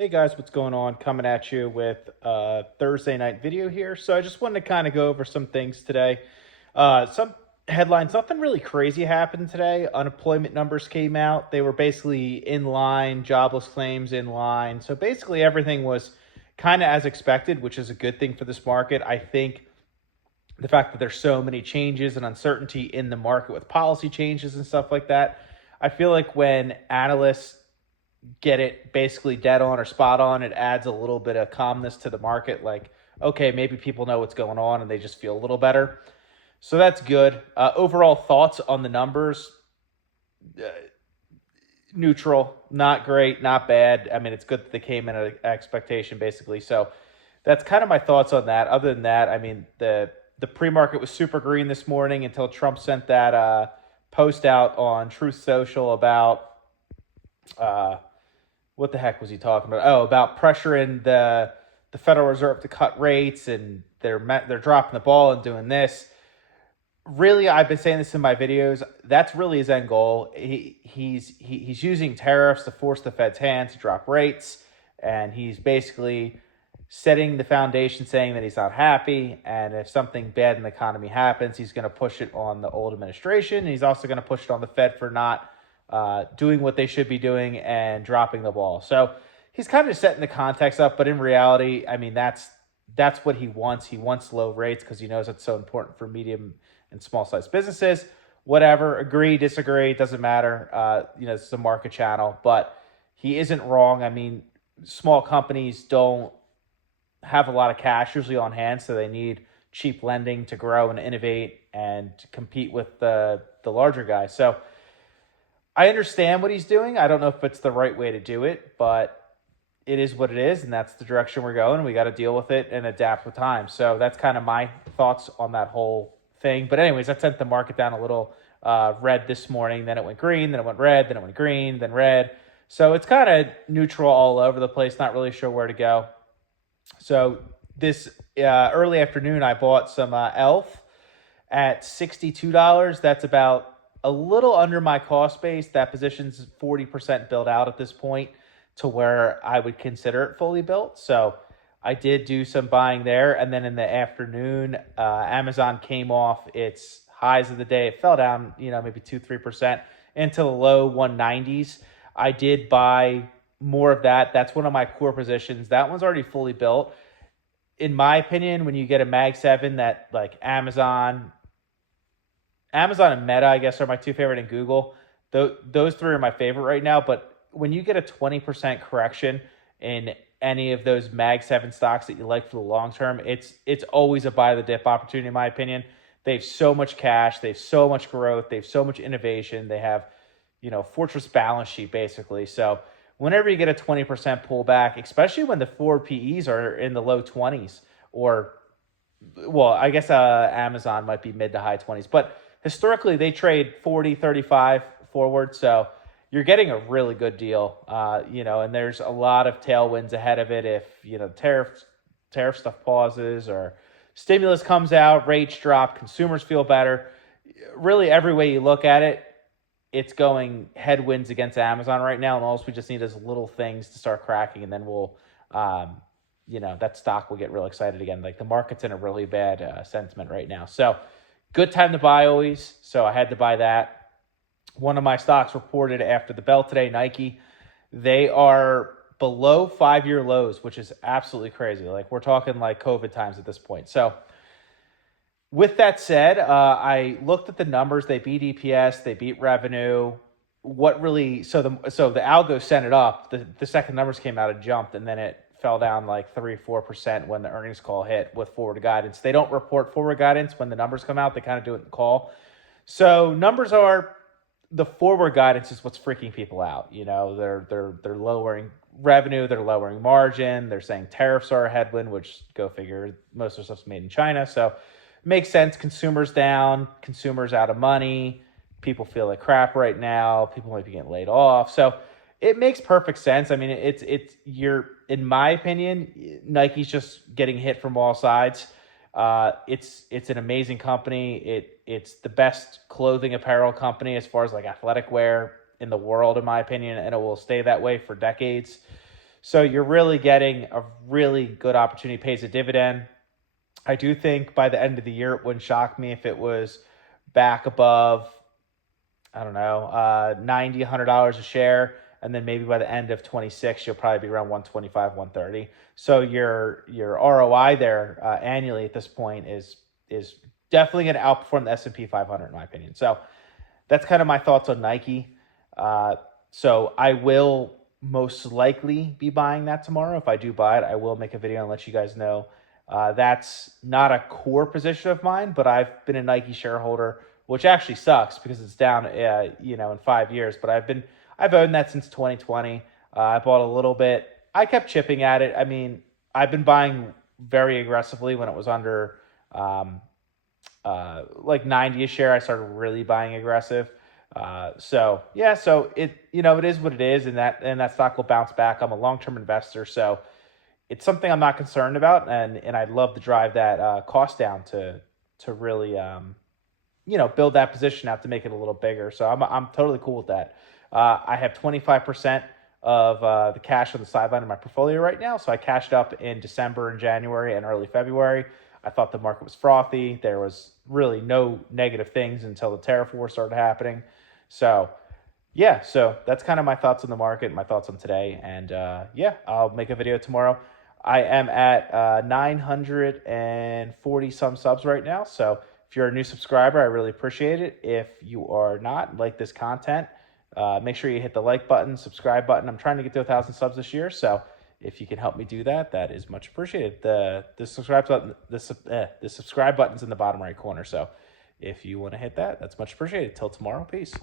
Hey guys, what's going on? Coming at you with a Thursday night video here. So I just wanted to kind of go over some things today. Some headlines, nothing really crazy happened today. Unemployment numbers came out. They were basically in line, jobless claims in line. So basically everything was kind of as expected, which is a good thing for this market. I think the fact that there's so many changes and uncertainty in the market with policy changes and stuff like that. I feel like when analysts get it basically dead on or spot on, it adds a little bit of calmness to the market. Like, okay, maybe people know what's going on and they just feel a little better. So that's good. Overall thoughts on the numbers, uh, neutral, not great, not bad. I mean, it's good that they came in at expectation basically. So that's kind of my thoughts on that. Other than that, I mean, the pre-market was super green this morning until Trump sent that post out on Truth Social about uh, what the heck was he talking about? Oh, about pressuring the Federal Reserve to cut rates, and they're dropping the ball and doing this. Really, I've been saying this in my videos. That's really his end goal. He's using tariffs to force the Fed's hand to drop rates, and he's basically setting the foundation, saying that he's not happy, and if something bad in the economy happens, he's going to push it on the old administration. And he's also going to push it on the Fed for not doing what they should be doing and dropping the ball. So he's kind of setting the context up, but in reality, I mean, that's what he wants. He wants low rates because he knows it's so important for medium and small sized businesses. Whatever, agree, disagree, doesn't matter. This is a market channel, but he isn't wrong. I mean, small companies don't have a lot of cash usually on hand, so they need cheap lending to grow and innovate and to compete with the larger guys. So I understand what he's doing. I don't know if it's the right way to do it, but it is what it is, and that's the direction we're going. We got to deal with it and adapt with time. So that's kind of my thoughts on that whole thing. But anyways, that sent the market down a little red this morning. Then it went green, then it went red, then it went green, then red. So it's kind of neutral all over the place, not really sure where to go. So this early afternoon, I bought some ELF at $62. That's about a little under my cost base. That position's 40% built out at this point to where I would consider it fully built. So I did do some buying there. And then in the afternoon, Amazon came off its highs of the day. It fell down, maybe 2-3% into the low 190s. I did buy more of that. That's one of my core positions. That one's already fully built. In my opinion, when you get a Mag 7 that like Amazon and Meta, I guess, are my two favorite, in Google. Those three are my favorite right now. But when you get a 20% correction in any of those Mag 7 stocks that you like for the long term, it's always a buy the dip opportunity, in my opinion. They have so much cash. They have so much growth. They have so much innovation. They have, fortress balance sheet, basically. So whenever you get a 20% pullback, especially when the forward PEs are in the low 20s, or, well, I guess Amazon might be mid to high 20s, but historically they trade 40, 35 forward. So you're getting a really good deal, and there's a lot of tailwinds ahead of it. If, tariff stuff pauses or stimulus comes out, rates drop, consumers feel better. Really, every way you look at it, it's going headwinds against Amazon right now. And all we just need is little things to start cracking. And then we'll, that stock will get real excited again. Like the market's in a really bad sentiment right now. So good time to buy always. So I had to buy that. One of my stocks reported after the bell today, Nike. They are below 5-year lows, which is absolutely crazy. Like we're talking like COVID times at this point. So with that said, I looked at the numbers. They beat EPS. They beat revenue. So the algo sent it up. The second numbers came out, it jumped, and then it fell down like 3-4% when the earnings call hit with forward guidance. They don't report forward guidance when the numbers come out. They kind of do it in the call. So numbers are the forward guidance is what's freaking people out. They're lowering revenue, they're lowering margin. They're saying tariffs are a headwind, which go figure. Most of the stuff's made in China, so makes sense. Consumers down, consumers out of money. People feel like crap right now. People might be getting laid off. So it makes perfect sense. I mean, in my opinion, Nike's just getting hit from all sides. It's an amazing company. It's the best clothing apparel company as far as like athletic wear in the world, in my opinion, and it will stay that way for decades. So you're really getting a really good opportunity, pays a dividend. I do think by the end of the year, it wouldn't shock me if it was back above, I don't know, $90, $100 a share. And then maybe by the end of 26, you'll probably be around 125, 130. So your ROI there annually at this point is definitely going to outperform the S&P 500 in my opinion. So that's kind of my thoughts on Nike. So I will most likely be buying that tomorrow. If I do buy it, I will make a video and let you guys know. That's not a core position of mine, but I've been a Nike shareholder, which actually sucks because it's down, in 5 years. But I've owned that since 2020. I bought a little bit. I kept chipping at it. I mean, I've been buying very aggressively when it was under like 90 a share. I started really buying aggressive. So yeah, so it is what it is, and that stock will bounce back. I'm a long-term investor, so it's something I'm not concerned about, and I'd love to drive that cost down to really build that position out to make it a little bigger. So I'm totally cool with that. I have 25% of the cash on the sideline in my portfolio right now. So I cashed up in December and January and early February. I thought the market was frothy. There was really no negative things until the tariff war started happening. So yeah, so that's kind of my thoughts on the market, my thoughts on today. And yeah, I'll make a video tomorrow. I am at 940 some subs right now. So if you're a new subscriber, I really appreciate it. If you are not, like this content, make sure you hit the like button, subscribe button. I'm trying to get to 1,000 subs this year. So if you can help me do that, that is much appreciated. The subscribe button, the subscribe button's in the bottom right corner. So if you want to hit that, that's much appreciated. Till tomorrow, peace.